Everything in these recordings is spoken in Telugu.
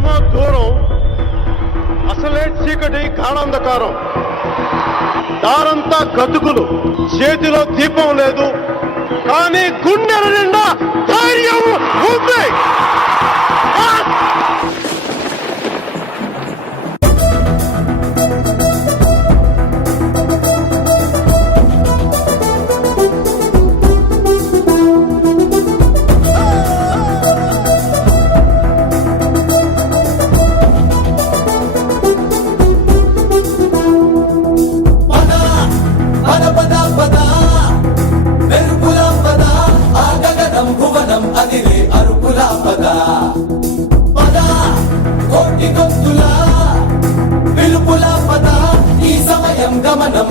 ఏమో దూరం, అసలే చీకటి గాఢాంధకారం. దారంతా గతుకులు, చేతిలో దీపం లేదు, కానీ గుండెల నిండా ధైర్యం ఉంది.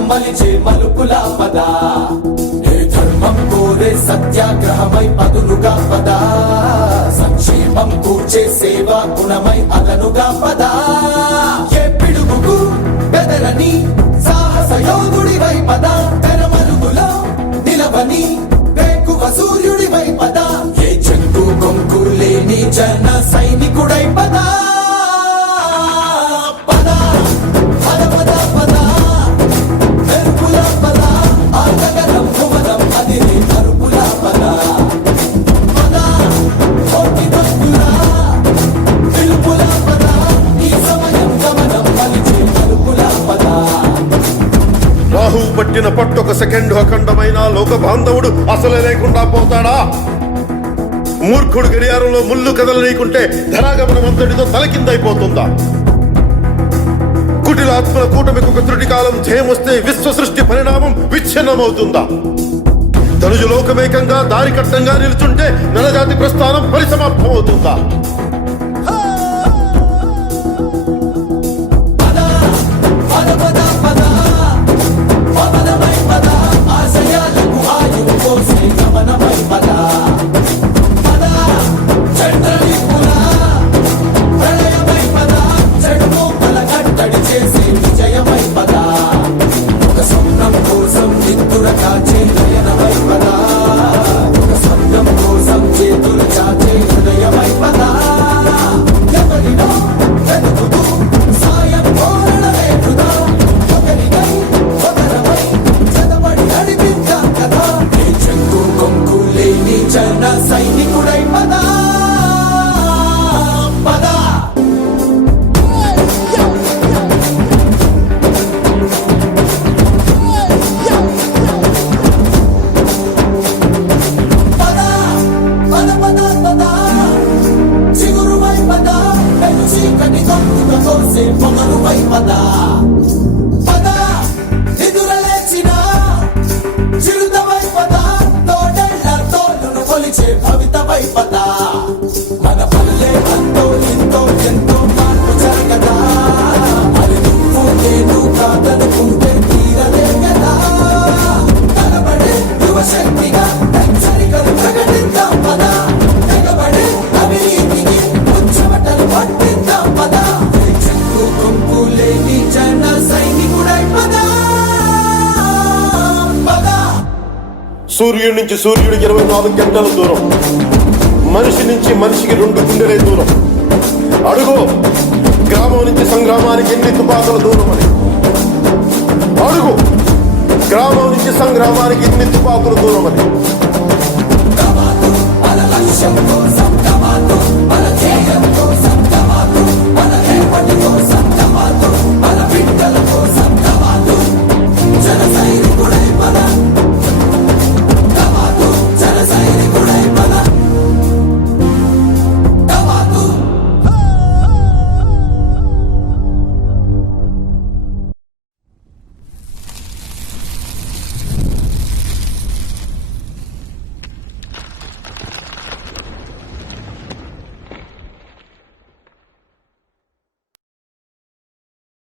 మలిచే మలుపులా పదా, ఏ ధర్మం కోరే సత్యాగ్రహమై పదులుగా పదా, సంక్షేమం కూర్చే సేవా గుణమై అదనుగా పదా, ఏ పిడుగుకు బెదరని సాహస యోధుడివై పదా, తెరమరుగులో నిలవని వేకువ సూర్యుడివై పదా, ఏ చెంగు కొంకు లేని జన సైనికుడై పదా. రాహు పట్టిన పట్టొక సెకండ్ అఖండమైన లోక బాంధవుడు అసలే లేకుండా పోతాడా? మూర్ఖుడు గడియారంలో ముళ్ళు కదలనీకుంటే ధరాగమనం అంతటితో తలకిందైపోతుందా? కుటిలాత్మల కూటమికి ఒక త్రుటి కాలం జయమొస్తే విశ్వ సృష్టి పరిణామం విచ్ఛిన్నమవుతుందా? తనుజు లోకమేకంగా దారి కట్టంగా నిలుచుంటే నరజాతి ప్రస్థానం పరిసమాప్తమవుతుందా? మన పల్లె అంతో ఎంతో ఎంతో మార్పు జరగదా, మరి నువ్వు నేను కాదనుకుంటే తీరలే కదా. కనబడే యువశక్తిగా హెచ్చరికలు ప్రకటిద్దాం పదా, తెగబడే అవినీతికి ముచ్చమటలు పట్టిద్దాం పదా, చెక్కు కొంపు లేని జన సైనికుడై పదా. సూర్యుడి నుంచి సూర్యుడు 24 గంటల దూరం, మనిషి నుంచి మనిషికి 2 గుండెలే దూరం. అడుగు గ్రామం నుంచి సంగ్రామానికి ఎన్ని తుపాకుల దూరం అని. అడుగు గ్రామం నుంచి సంగ్రామానికి ఎన్ని తుపాకుల దూరం అని.